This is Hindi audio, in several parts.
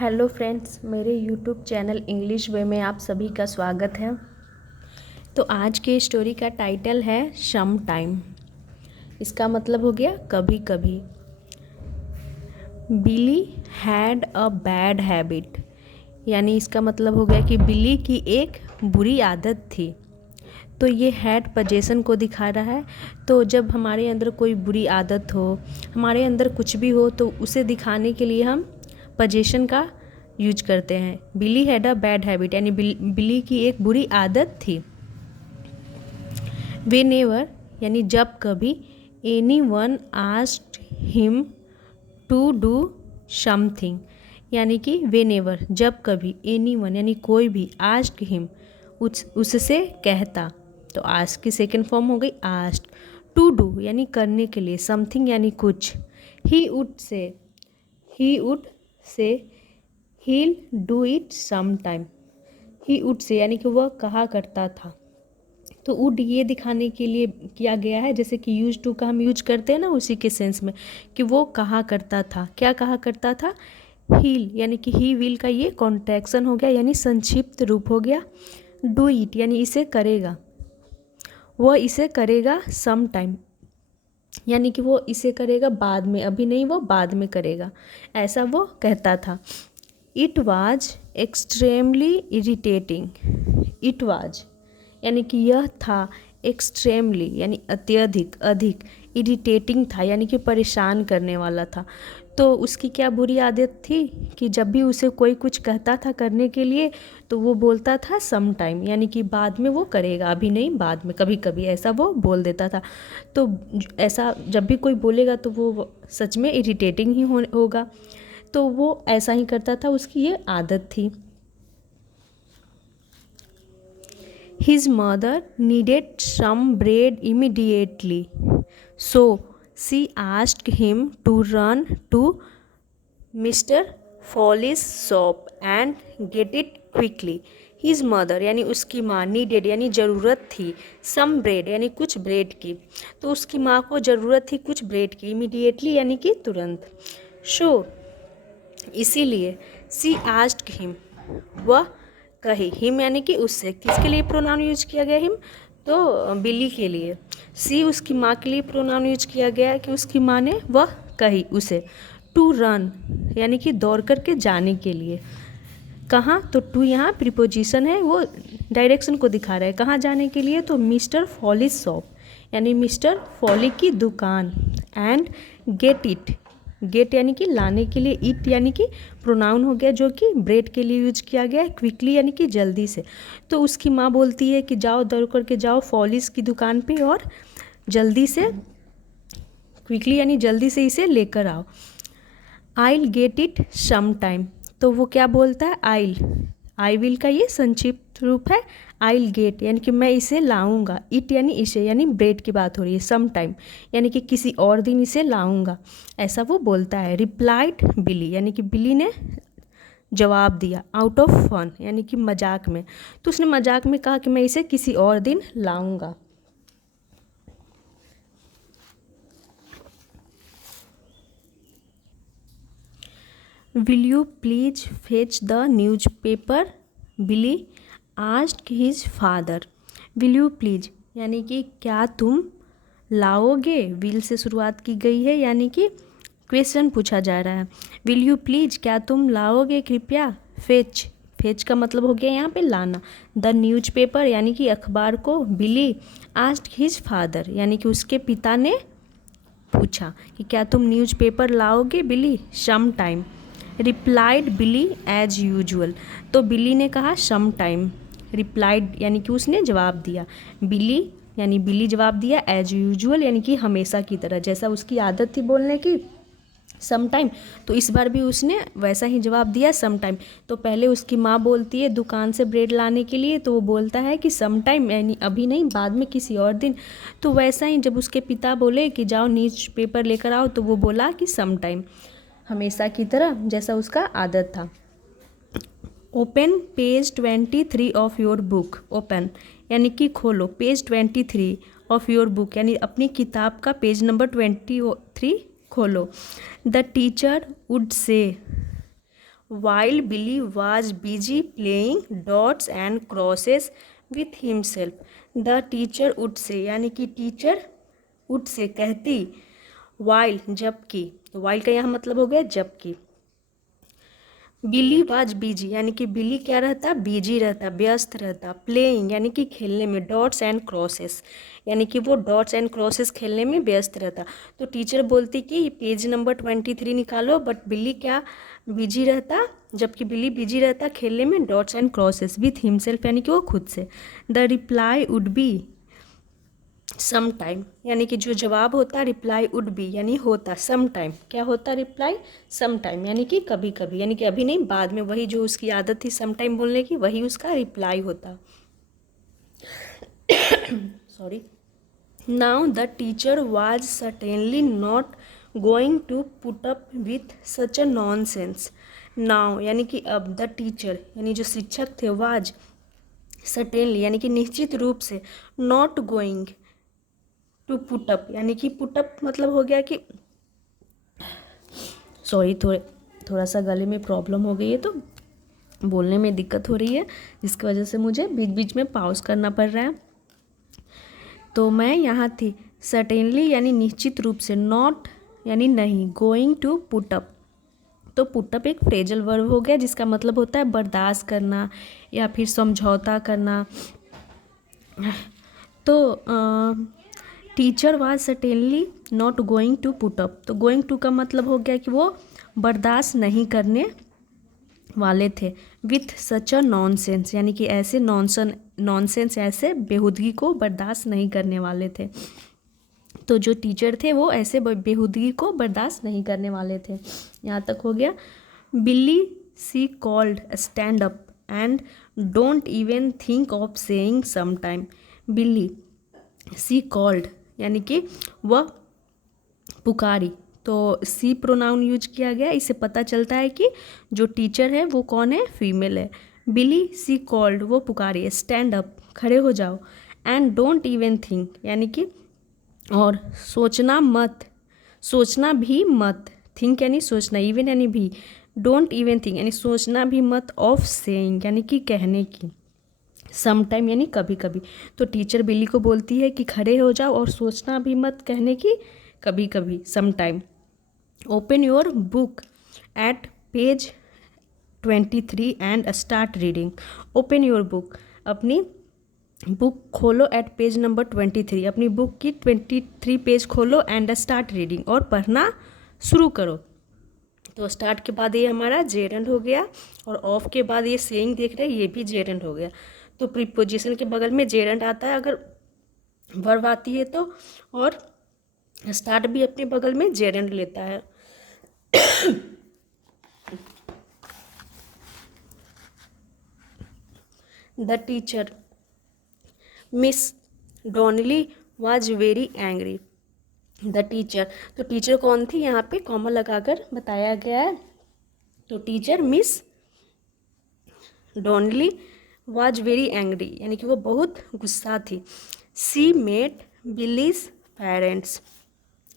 हेलो फ्रेंड्स, मेरे यूट्यूब चैनल इंग्लिश वे में आप सभी का स्वागत है। तो आज के स्टोरी का टाइटल है सम टाइम। इसका मतलब हो गया कभी कभी। बिली हैड अ बैड हैबिट, यानी इसका मतलब हो गया कि बिली की एक बुरी आदत थी। तो ये हैड पोजेशन को दिखा रहा है। तो जब हमारे अंदर कोई बुरी आदत हो, हमारे अंदर कुछ भी हो, तो उसे दिखाने के लिए हम पोजेशन का यूज करते हैं। बिली हैड अ बैड हैबिट, यानी बिली की एक बुरी आदत थी। व्हेनेवर, यानी जब कभी, anyone asked him to do something, यानी कि व्हेनेवर जब कभी, एनी वन यानी कोई भी, आस्क्ड हिम उससे कहता। तो आस्क की सेकेंड फॉर्म हो गई आस्क्ड। टू डू यानी करने के लिए, समथिंग यानी कुछ। He would say he'll do it sometime। He would say यानी कि वह कहा करता था। तो वुड ये दिखाने के लिए किया गया है, जैसे कि यूज टू का हम यूज करते हैं ना, उसी के सेंस में कि वो कहा करता था। क्या कहा करता था? हील यानी कि ही विल का ये कॉन्ट्रैक्शन हो गया, यानी संक्षिप्त रूप हो गया। डू इट यानी इसे करेगा, वह इसे करेगा सम टाइम, यानी कि वो इसे करेगा बाद में, अभी नहीं, वो बाद में करेगा, ऐसा वो कहता था। It was extremely irritating. It was यानी कि यह था, एक्सट्रीमली यानी अत्यधिक, अधिक, इरिटेटिंग था यानी कि परेशान करने वाला था। तो उसकी क्या बुरी आदत थी कि जब भी उसे कोई कुछ कहता था करने के लिए, तो वो बोलता था सम टाइम, यानी कि बाद में वो करेगा, अभी नहीं, बाद में, कभी कभी, ऐसा वो बोल देता था। तो ऐसा जब भी कोई बोलेगा तो वो सच में इरिटेटिंग ही होगा। तो वो ऐसा ही करता था, उसकी ये आदत थी। His mother needed some bread immediately, so she asked him to run to Mr. Foley's shop and get it quickly. His mother यानी उसकी माँ, needed यानी ज़रूरत थी, some bread यानी कुछ ब्रेड की, तो उसकी माँ को ज़रूरत थी कुछ ब्रेड की, immediately यानी कि तुरंत। So इसीलिए सी आस्क्ड हिम, वह कही, हिम यानी कि उससे, किसके लिए प्रोनाउन यूज किया गया हिम? तो बिली के लिए। सी उसकी माँ के लिए प्रोनाउन यूज किया गया कि उसकी माँ ने वह कही उसे। टू रन यानी कि दौड़ करके जाने के लिए। कहाँ? तो टू यहाँ प्रीपोजिशन है, वो डायरेक्शन को दिखा रहा है कहाँ जाने के लिए। तो मिस्टर फॉलीज शॉप यानी मिस्टर फॉली की दुकान। एंड गेट इट, गेट यानी कि लाने के लिए, इट यानी कि प्रोनाउन हो गया जो कि ब्रेड के लिए यूज किया गया है, क्विकली यानी कि जल्दी से। तो उसकी माँ बोलती है कि जाओ, दौड़ करके जाओ फॉलीज की दुकान पे और जल्दी से, क्विकली यानी जल्दी से इसे लेकर आओ। आइल गेट इट सम टाइम, तो वो क्या बोलता है? आई विल का ये संक्षिप्त रूप है। आइल गेट यानी कि मैं इसे लाऊंगा, इट यानी इसे, यानी ब्रेड की बात हो रही है। सम टाइम यानी कि किसी और दिन इसे लाऊंगा, ऐसा वो बोलता है। रिप्लाइड बिली यानी कि बिली ने जवाब दिया। आउट ऑफ फन यानी कि मजाक में, तो उसने मजाक में कहा कि मैं इसे किसी और दिन लाऊंगा। Will you please fetch the newspaper, Billy asked his father. Will you please यानी कि क्या तुम लाओगे, विल से शुरुआत की गई है, यानी कि क्वेश्चन पूछा जा रहा है। विल यू प्लीज क्या तुम लाओगे कृपया। फेच, फेच का मतलब हो गया यहाँ पे लाना। द न्यूज़पेपर यानी कि अखबार को। बिली आस्क्ड हिज फादर यानी कि उसके पिता ने पूछा कि क्या तुम न्यूज़पेपर लाओगे बिली। सम टाइम, रिप्लाइड बिली एज यूजुअल, तो बिली ने कहा सम टाइम। रिप्लाइड यानी कि उसने जवाब दिया। बिली यानी बिली जवाब दिया, एज यूजुअल यानी कि हमेशा की तरह, जैसा उसकी आदत थी बोलने की सम टाइम, तो इस बार भी उसने वैसा ही जवाब दिया सम टाइम। तो पहले उसकी माँ बोलती है दुकान से ब्रेड लाने के लिए, तो वो बोलता है कि सम टाइम यानी अभी नहीं, बाद में, किसी और दिन। तो वैसा ही जब उसके पिता बोले कि जाओ न्यूज़पेपर लेकर आओ, तो वो बोला कि सम टाइम, हमेशा की तरह, जैसा उसका आदत था। Open page 23 of your book. Open यानी कि खोलो, पेज 23 ऑफ योर बुक यानी अपनी किताब का पेज नंबर 23 खोलो। The teacher would say, while Billy was busy playing dots and crosses with himself. The teacher would say, यानी कि टीचर would say कहती, while जबकि, तो while का यहाँ मतलब हो गया जबकि, बिली वाज बिजी यानी कि बिली क्या रहता, बिजी रहता, व्यस्त रहता, प्लेइंग यानी कि खेलने में, डॉट्स एंड क्रॉसेस यानी कि वो डॉट्स एंड क्रॉसेस खेलने में व्यस्त रहता। तो टीचर बोलती कि पेज नंबर 23 निकालो, बट बिली क्या बिजी रहता, जबकि बिली बिजी रहता खेलने में dots and crosses with himself यानी कि वो खुद से। The reply would be sometime यानी कि जो जवाब होता रिप्लाई वुड बी यानी होता सम टाइम, क्या होता रिप्लाई, सम टाइम यानी कि कभी कभी, यानी कि अभी नहीं बाद में, वही जो उसकी आदत थी सम टाइम बोलने की वही उसका रिप्लाई होता। Sorry. Now the teacher was certainly not going to put up with such a nonsense. Now यानी कि अब, द टीचर यानी जो शिक्षक थे, वाज सर्टेनली यानी कि निश्चित रूप से, नॉट गोइंग टू पुटअप यानी कि पुटअप मतलब हो गया कि, सॉरी थोड़ा सा गले में प्रॉब्लम हो गई है तो बोलने में दिक्कत हो रही है, जिसकी वजह से मुझे बीच बीच में पॉज करना पड़ रहा है। तो मैं यहाँ थी, सर्टेनली यानी निश्चित रूप से, नॉट यानी नहीं, गोइंग टू पुटअप, तो पुटअप एक फ्रेजल वर्ब हो गया जिसका मतलब होता है बर्दाश्त करना या फिर समझौता करना। तो teacher was certainly not going to put up, तो गोइंग टू का मतलब हो गया कि वो बर्दाश्त नहीं करने वाले थे, विथ सच अ नॉनसेंस यानी कि ऐसे नॉनसेंस ऐसे बेहूदगी को बर्दाश्त नहीं करने वाले थे। तो जो टीचर थे वो ऐसे बेहूदगी को बर्दाश्त नहीं करने वाले थे। यहाँ तक हो गया। Billy she called stand up and don't even think of saying some time. Billy she called यानी कि वह पुकारी, तो सी प्रोनाउन यूज किया गया, इससे पता चलता है कि जो टीचर है वो कौन है, फीमेल है। बिली सी कॉल्ड वो पुकारी, स्टैंड अप खड़े हो जाओ, एंड डोंट इवन थिंक यानी कि और सोचना मत, सोचना भी मत, थिंक यानी सोचना, इवन यानी भी, डोंट इवन थिंक यानी सोचना भी मत, ऑफ सेइंग यानी कि कहने की, सम टाइम यानी कभी कभी। तो टीचर बिल्ली को बोलती है कि खड़े हो जाओ और सोचना भी मत कहने की, कभी कभी, sometime. Open your book at page 23 and start reading. Open your book, अपनी बुक खोलो, एट पेज नंबर 23 अपनी बुक की 23 पेज खोलो, एंड स्टार्ट रीडिंग और पढ़ना शुरू करो। तो स्टार्ट के बाद ये हमारा जेरेंड हो गया, और ऑफ के बाद ये सेइंग देख रहे हैं ये भी जेरेंड हो गया। तो प्रीपोजिशन के बगल में जेरेंड आता है अगर वर्ब आती है तो, और स्टार्ट भी अपने बगल में जेरेंड लेता है। The teacher Miss Donnelly was very angry. The teacher, तो टीचर कौन थी यहाँ पे कॉमा लगाकर बताया गया है। तो teacher Miss Donnelly was very angry यानी कि वो बहुत गुस्सा थी। She met Billy's parents.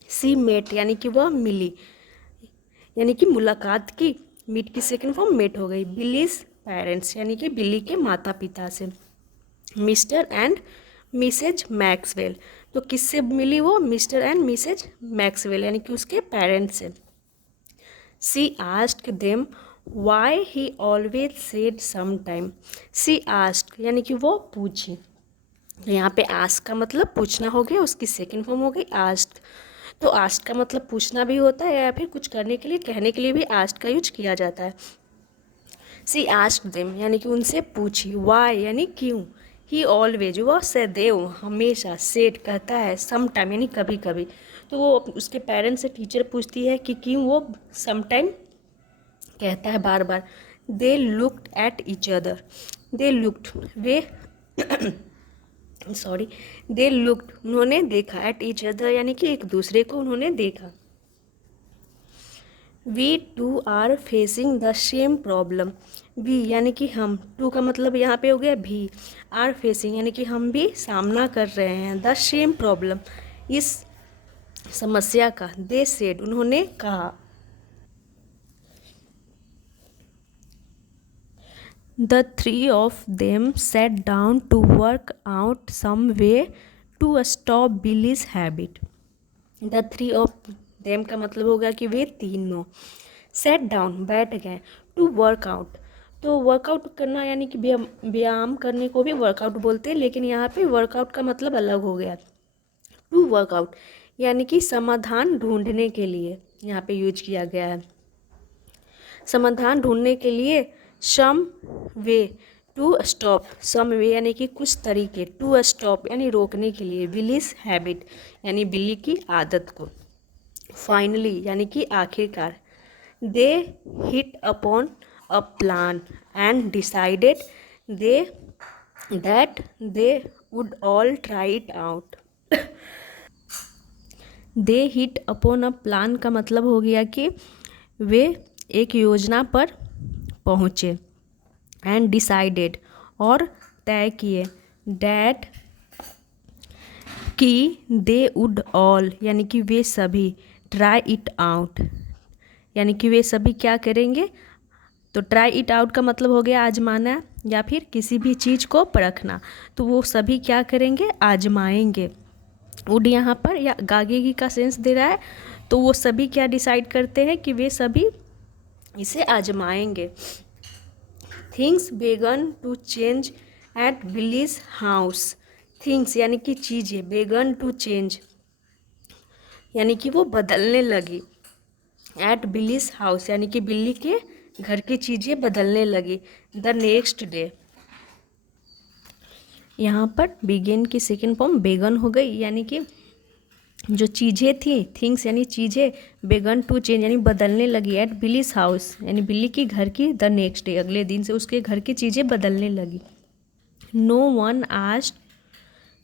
She met यानी कि वह मिली, यानी कि मुलाकात की, मीट की सेकंड फॉर्म मेट हो गई। बिलीज पेरेंट्स यानी कि बिल्ली के माता पिता से। मिस्टर एंड मिसेज मैक्सवेल, तो किससे मिली वो, मिस्टर एंड मिसेज मैक्सवेल यानी कि उसके पेरेंट्स से। She asked them why he always said some time. She asked यानी कि वो पूछी, तो यहाँ पे आस्क का मतलब पूछना हो गया, उसकी सेकंड फॉर्म हो गई आस्क्ड। तो आस्क्ड का मतलब पूछना भी होता है या फिर कुछ करने के लिए, कहने के लिए भी आस्क्ड का यूज किया जाता है। सी आस्क्ड देम यानी कि उनसे पूछी, वाई यानी क्यों, ही ऑलवेज वह सदैव हमेशा, सेड कहता है, सम टाइम यानी कभी कभी। तो वो उसके पेरेंट्स से टीचर पूछती है कि क्यों वो सम टाइम कहता है बार बार। They looked at each other, they looked way sorry they looked उन्होंने देखा, एट ईच अदर यानी कि एक दूसरे को उन्होंने देखा। We two are facing the same problem. We यानी कि हम, टू का मतलब यहाँ पे हो गया भी, आर फेसिंग यानी कि हम भी सामना कर रहे हैं, द सेम प्रॉब्लम इस समस्या का, दे सेड उन्होंने कहा। The three of them sat down to work out some way to stop Billy's habit. The three of them का मतलब होगा कि वे तीनों सेट डाउन बैठ गए टू वर्कआउट। तो वर्कआउट करना यानी कि व्यायाम करने को भी वर्कआउट बोलते हैं, लेकिन यहाँ पे वर्कआउट का मतलब अलग हो गया। टू वर्कआउट यानी कि समाधान ढूंढने के लिए यहाँ पे यूज किया गया है। समाधान ढूंढने के लिए सम वे टू स्टॉप, सम वे यानी कि कुछ तरीके, टू स्टॉप यानी रोकने के लिए, बिलीज हैबिट यानी बिल्ली की आदत को, फाइनली यानी कि आखिरकार, they hit upon a plan and decided they that they would all try it out. They hit upon a plan का मतलब हो गया कि वे एक योजना पर पहुँचे, एंड डिसाइडेड और तय किए, डैट कि दे वुड ऑल यानी कि वे सभी, ट्राई इट आउट यानी कि वे सभी क्या करेंगे। तो ट्राई इट आउट का मतलब हो गया आजमाना या फिर किसी भी चीज़ को परखना। तो वो सभी क्या करेंगे, आजमाएंगे। वुड यहाँ पर या गागेगी का सेंस दे रहा है। तो वो सभी क्या डिसाइड करते हैं कि वे सभी इसे आजमाएंगे। Things began to change at Billy's house. Things यानी कि चीज़ें, बेगन टू चेंज यानी कि वो बदलने लगी। एट बिलीज हाउस यानी कि बिल्ली के घर की चीज़ें बदलने लगी। द नेक्स्ट डे, यहाँ पर बिगेन की सेकेंड फॉर्म बेगन हो गई, यानी कि जो चीज़ें थी, थिंग्स यानी चीज़ें, बेगन टू चेंज यानी बदलने लगी। एट बिलीज हाउस यानी बिल्ली की घर की, द नेक्स्ट डे अगले दिन से उसके घर की चीज़ें बदलने लगी। No one asked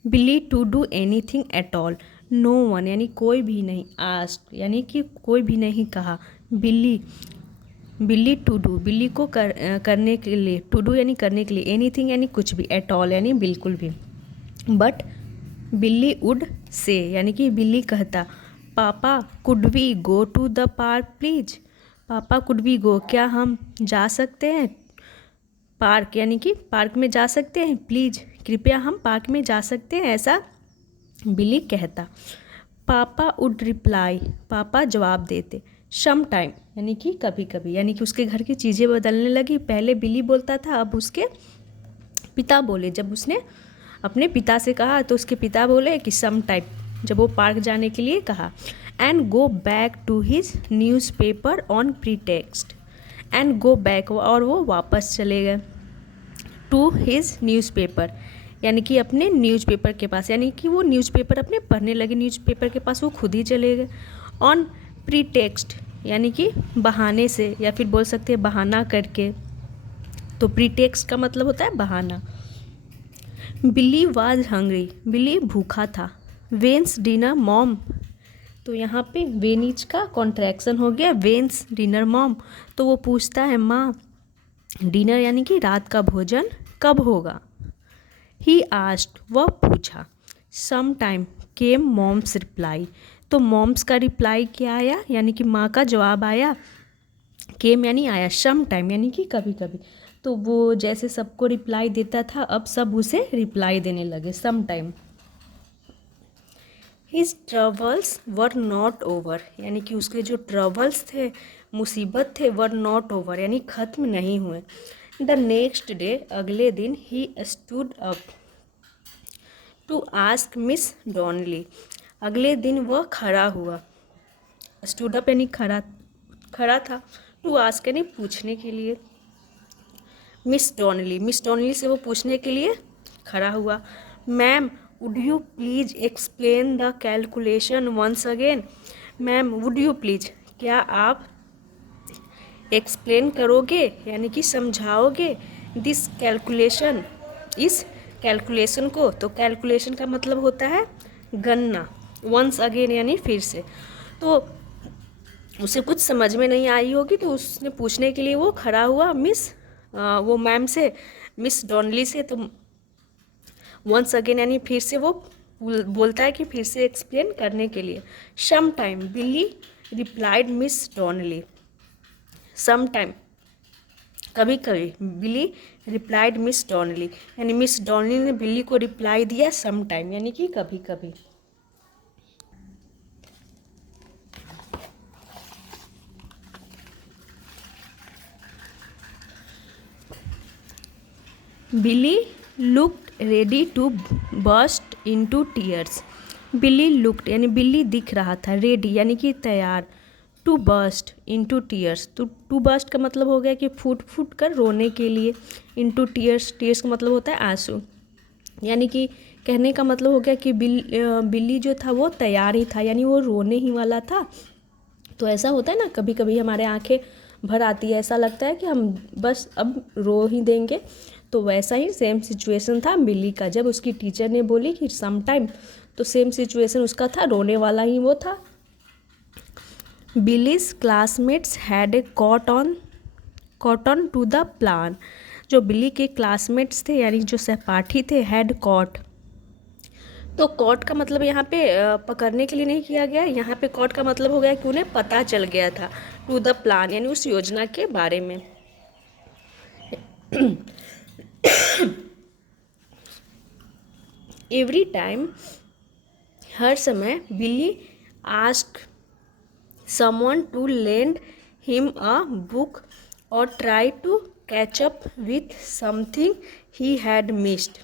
Billy to do anything at all. No one यानी कोई भी नहीं, आस्क्ड यानी कि कोई भी नहीं कहा, बिल्ली टू डू बिल्ली को करने के लिए, टू डू यानी करने के लिए, एनीथिंग यानी कुछ भी, एट ऑल यानी बिल्कुल भी। बट बिल्ली वुड से यानी कि बिल्ली कहता, papa could we go to the park please. Papa could we go क्या हम जा सकते हैं, पार्क यानी कि पार्क में जा सकते हैं, प्लीज कृपया हम पार्क में जा सकते हैं, ऐसा बिल्ली कहता। पापा वुड रिप्लाई पापा जवाब देते। सम टाइम यानी कि कभी कभी, यानी कि उसके घर की चीज़ें बदलने लगी। पहले बिल्ली बोलता था, अब उसके पिता बोले। जब उसने अपने पिता से कहा तो उसके पिता बोले कि सम टाइम, जब वो पार्क जाने के लिए कहा। And go back to his newspaper on pretext. And go back और वो वापस चले गए, टू हिज न्यूज़पेपर यानी कि अपने न्यूज़पेपर के पास, यानी कि वो न्यूज़पेपर अपने पढ़ने लगे, न्यूज़पेपर के पास वो खुद ही चले गए। ऑन प्रीटेक्स्ट यानी कि बहाने से, या फिर बोल सकते हैं बहाना करके। तो प्रीटेक्स्ट का मतलब होता है बहाना। बिल्ली वाज हंग्री बिल्ली भूखा था। वेन्स डिनर मॉम, तो यहाँ पे वेनिज का कॉन्ट्रैक्शन हो गया वेन्स डिनर मॉम। तो वो पूछता है माँ, डिनर यानी कि रात का भोजन कब होगा। ही आस्क्ड वह पूछा। Sometime came mom's reply, तो मॉम्स का रिप्लाई क्या आया, यानी कि माँ का जवाब आया। केम यानी आया, सम टाइम यानी कि कभी कभी। तो वो जैसे सबको रिप्लाई देता था, अब सब उसे रिप्लाई देने लगे, sometime. His troubles were not over, यानी कि उसके जो ट्रबल्स थे, मुसीबत थे, वर नॉट ओवर यानी ख़त्म नहीं हुए। द नेक्स्ट डे अगले दिन, he stood up to ask Miss Donnelly, अगले दिन वह खड़ा हुआ। स्टूड अप यानी खड़ा था, टू आस्क यानी पूछने के लिए। मिस डॉनली से वो पूछने के लिए खड़ा हुआ। Ma'am would you please explain the calculation once again. Ma'am would you please क्या आप एक्सप्लेन करोगे यानी कि समझाओगे, दिस कैलकुलेशन इस कैलकुलेशन को। तो कैलकुलेशन का मतलब होता है गणना, वंस अगेन यानी फिर से। तो उसे कुछ समझ में नहीं आई होगी, तो उसने पूछने के लिए वो खड़ा हुआ वो मैम से, मिस डॉनली से। तो वंस अगेन यानी फिर से वो बोलता है कि फिर से एक्सप्लेन करने के लिए। Some time Billy replied Miss Donnelly, sometime कभी कभी बिली रिप्लाइड मिस डॉनली, यानी मिस डॉनली ने बिल्ली को रिप्लाई दिया सम टाइम, यानी कि कभी कभी। Billy looked ready to burst into tears. Billy looked यानी बिल्ली दिख रहा था, रेडी यानी कि तैयार, टू बस्ट इनटू टीयर्स, तो टू बस्ट का मतलब हो गया कि फूट फूट कर रोने के लिए, इनटू टीयर्स, टीयर्स का मतलब होता है आंसू, यानी कि कहने का मतलब हो गया कि बिल्ली जो था वो तैयार ही था, यानी वो रोने ही वाला था। तो ऐसा होता है ना, कभी कभी हमारे आंखें भर आती है, ऐसा लगता है कि हम बस अब रो ही देंगे। तो वैसा ही सेम सिचुएशन था बिल्ली का, जब उसकी टीचर ने बोली कि सम टाइम, तो सेम सिचुएशन उसका था, रोने वाला ही वो था। Billy's classmates had a caught on to the plan. जो बिल्ली के क्लासमेट्स थे यानी जो सहपाठी थे, हैड कॉट, तो कॉट का मतलब यहाँ पे पकड़ने के लिए नहीं किया गया, यहाँ पे कॉट का मतलब हो गया कि उन्हें पता चल गया था, टू द प्लान यानी उस योजना के बारे में। एवरी टाइम, हर समय, बिल्ली ask someone to lend him a book or try to catch up with something he had missed.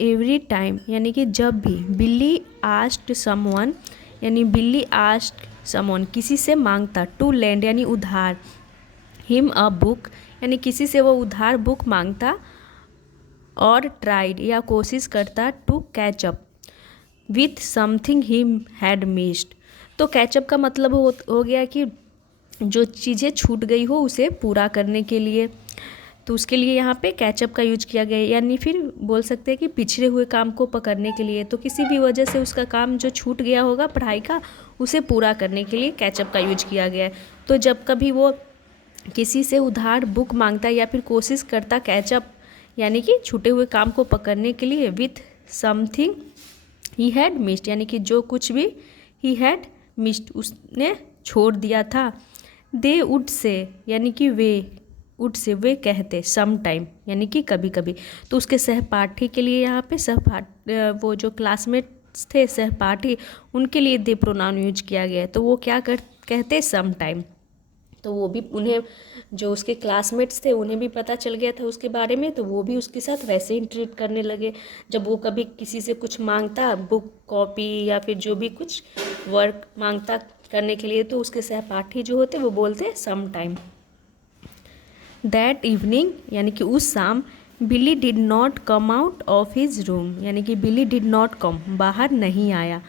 Every time यानी कि जब भी, बिल्ली आस्क्ड समवन यानी बिल्ली आस्क्ड समवन किसी से मांगता, टू लेंड यानी उधार, हिम अ बुक यानी किसी से वो उधार बुक मांगता, और ट्राइड या कोशिश करता, to catch up with something he had missed. तो कैचअप का मतलब हो गया कि जो चीज़ें छूट गई हो उसे पूरा करने के लिए, तो उसके लिए यहाँ पे कैचअप का यूज किया गया, यानी फिर बोल सकते हैं कि पिछड़े हुए काम को पकड़ने के लिए, तो किसी भी वजह से उसका काम जो छूट गया होगा पढ़ाई का, उसे पूरा करने के लिए कैचअप का यूज किया गया है। तो जब कभी वो किसी से उधार बुक मांगता या फिर कोशिश करता कैचअप यानी कि छूटे हुए काम को पकड़ने के लिए, with something he had missed यानी कि जो कुछ भी ही हैड मिस्ड उसने छोड़ दिया था, दे वुड से यानी कि वे कहते, सम टाइम यानी कि कभी कभी। तो उसके सहपाठी के लिए यहाँ पे वो जो क्लासमेट्स थे सहपाठी, उनके लिए दे प्रोनाउन यूज किया गया है, तो वो क्या कहते, सम टाइम। तो वो भी, उन्हें जो उसके क्लासमेट्स थे उन्हें भी पता चल गया था उसके बारे में, तो वो भी उसके साथ वैसे ही ट्रीट करने लगे। जब वो कभी किसी से कुछ मांगता, बुक कॉपी या फिर जो भी कुछ वर्क मांगता करने के लिए, तो उसके सहपाठी जो होते वो बोलते सम टाइम। दैट इवनिंग यानी कि उस शाम, Billy did not come out of his room यानी कि बिली डिड नॉट कम बाहर नहीं आया,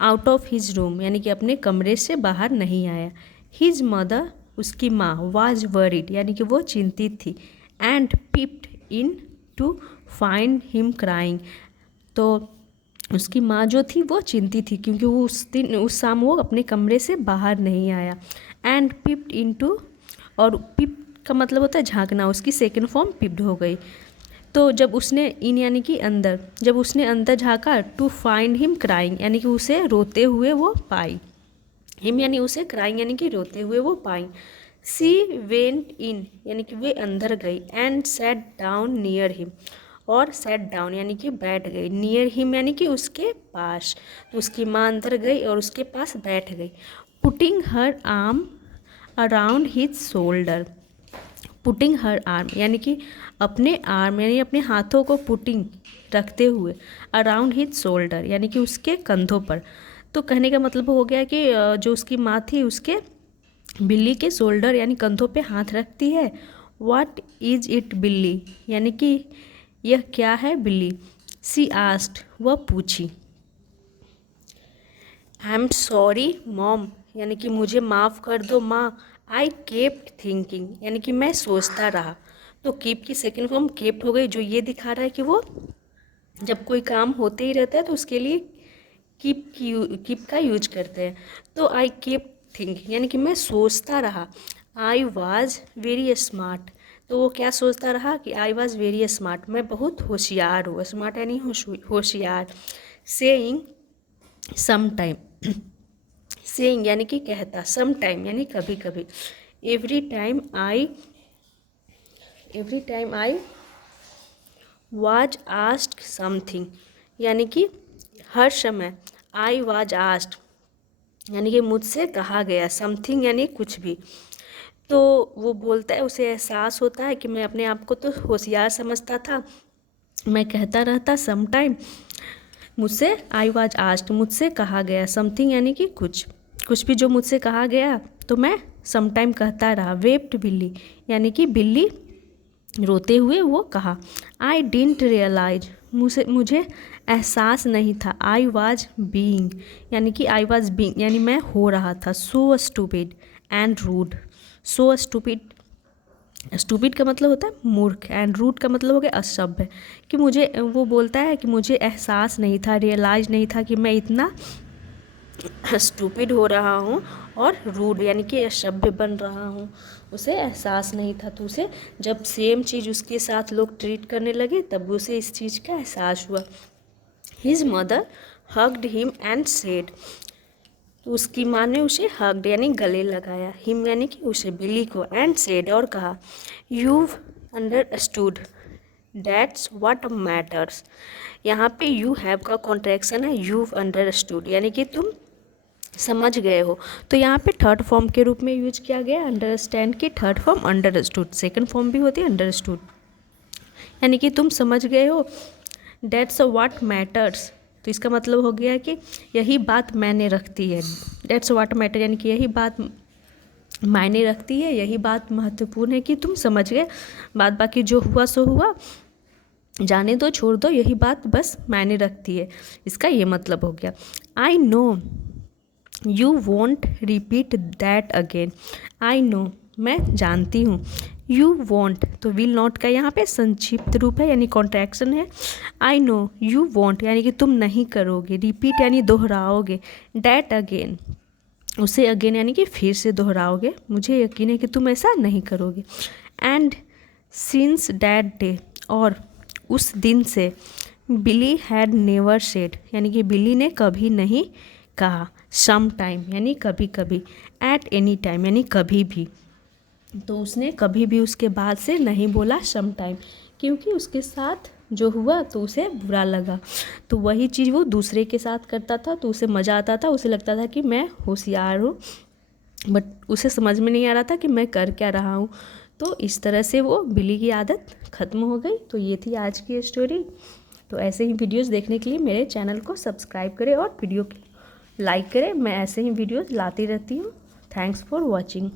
आउट ऑफ हिज रूम यानी कि अपने कमरे से बाहर नहीं आया। हिज मदर उसकी माँ, वाज वरीड यानी कि वो चिंतित थी, and peeped in to find him crying, तो उसकी माँ जो थी वो चिंतित थी क्योंकि वो उस शाम वो अपने कमरे से बाहर नहीं आया। एंड पिप्ड इन टू, और पिप का मतलब होता है झांकना, उसकी सेकेंड फॉर्म पिप्ड हो गई। तो जब उसने इन यानी कि अंदर, जब उसने अंदर झाँका, टू फाइंड हिम क्राइंग यानी कि उसे रोते हुए वो पाई, हिम यानी उसे, क्राइंग यानी कि रोते हुए वो पाई। सी वेंट इन यानी कि वे अंदर गई, and sat down near him, और सैट डाउन यानी कि बैठ गई, नियर हिम यानी कि उसके पास, तो उसकी माँ अंदर गई और उसके पास बैठ गई। Putting her arm around his shoulder, putting her arm यानी कि अपने आर्म यानी अपने हाथों को पुटिंग रखते हुए, अराउंड हिज शोल्डर यानी कि उसके कंधों पर। तो कहने का मतलब हो गया कि जो उसकी माँ थी उसके बिल्ली के शोल्डर यानी कंधों पे हाथ रखती है। व्हाट इज इट बिल्ली यानी कि यह क्या है बिल्ली। सी आस्क्ड वह पूछी। आई एम सॉरी मॉम यानी कि मुझे माफ़ कर दो माँ। आई केप्ट थिंकिंग यानी कि मैं सोचता रहा। तो कीप की सेकेंड फॉर्म केप्ट हो गई, जो ये दिखा रहा है कि वो जब कोई काम होते ही रहता है तो उसके लिए कीप का यूज करते हैं। तो आई केप्ट थिंकिंग यानी कि मैं सोचता रहा। आई वॉज वेरी स्मार्ट, तो वो क्या सोचता रहा कि आई वॉज वेरी स्मार्ट, मैं बहुत होशियार हूँ, स्मार्ट यानी होशियार। सेइंग सम टाइम सेइंग यानी कि कहता, सम टाइम यानी कभी कभी, every time I was asked something यानी कि हर समय, आई वाज आस्क्ड यानी कि मुझसे कहा गया, समथिंग यानी कुछ भी। तो वो बोलता है, उसे एहसास होता है कि मैं अपने आप को तो होशियार समझता था, मैं कहता रहता सम टाइम, मुझसे आई वाज आस्क्ड मुझसे कहा गया, समथिंग यानी कि कुछ भी जो मुझसे कहा गया तो मैं सम टाइम कहता रहा। वेप्ड बिल्ली यानी कि बिल्ली रोते हुए वो कहा, आई डिडंट रियलाइज मुझे एहसास नहीं था, आई वाज बीइंग यानी कि आई वाज बीइंग यानी मैं हो रहा था, so stupid and rude, so stupid का मतलब होता है मूर्ख, एंड रूड का मतलब हो गया असभ्य, कि मुझे, वो बोलता है कि मुझे एहसास नहीं था, रियलाइज नहीं था कि मैं इतना स्टूपिड हो रहा हूँ और रूड यानी कि असभ्य बन रहा हूँ, उसे एहसास नहीं था। तो उसे जब सेम चीज़ उसके साथ लोग ट्रीट करने लगे तब उसे इस चीज़ का एहसास हुआ। His mother hugged him and said, तो उसकी माँ ने उसे हग्ड यानी गले लगाया, हिम यानी कि उसे, बिल्ली को, एंड सेड और कहा, you understood that's what matters. यहाँ पे यू हैव का कॉन्ट्रैक्शन है यू अंडरस्टूड यानी कि तुम समझ गए हो। तो यहाँ पे थर्ड फॉर्म के रूप में यूज किया गया अंडरस्टैंड की third form understood, second form भी होती है अंडरस्टूड यानी कि तुम समझ गए हो। डेट्स व्हाट मैटर्स, तो इसका मतलब हो गया कि यही बात मायने रखती है। डेट्स व्हाट मैटर यानी कि यही बात मायने रखती है, यही बात महत्वपूर्ण है कि तुम समझ गए, बात बाकी जो हुआ सो हुआ, जाने दो, छोड़ दो, यही बात बस मायने रखती है, इसका ये मतलब हो गया। I know you want repeat that again, I know मैं जानती हूँ, यू वॉन्ट तो विल नॉट का यहाँ पे संक्षिप्त रूप है यानी कॉन्ट्रैक्शन है। आई नो यू वॉन्ट यानी कि तुम नहीं करोगे, रिपीट यानी दोहराओगे, डैट अगेन उसे अगेन यानी कि फिर से दोहराओगे, मुझे यकीन है कि तुम ऐसा नहीं करोगे। एंड सिंस दैट डे और उस दिन से, बिली हैड नेवर सेड यानी कि बिल्ली ने कभी नहीं कहा, सम टाइम यानी कभी कभी, एट एनी टाइम यानी कभी भी, तो उसने कभी भी उसके बाद से नहीं बोला सम टाइम, क्योंकि उसके साथ जो हुआ तो उसे बुरा लगा, तो वही चीज़ वो दूसरे के साथ करता था तो उसे मज़ा आता था, उसे लगता था कि मैं होशियार हूँ, बट उसे समझ में नहीं आ रहा था कि मैं कर क्या रहा हूँ। तो इस तरह से वो बिल्ली की आदत ख़त्म हो गई। तो ये थी आज की स्टोरी। तो ऐसे ही वीडियोस देखने के लिए मेरे चैनल को सब्सक्राइब करें और वीडियो लाइक करें, मैं ऐसे ही वीडियोस लाती रहती हूँ। Thanks for watching.